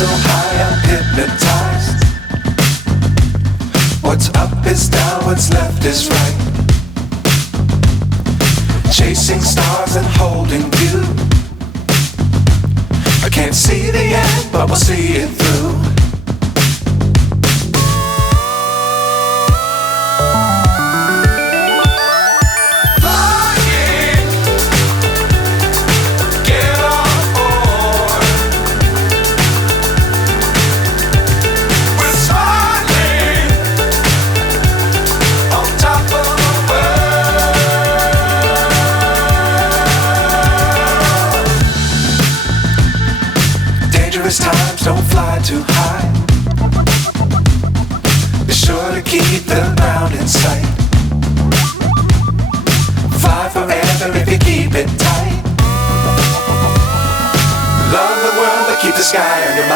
so high I'm hypnotized. What's up is down, what's left is right. Chasing stars and holding you. I can't see the end, but we'll see it through. Times don't fly too high. Be sure to keep the ground in sight. Fly forever if you keep it tight. Love the world but keep the sky on your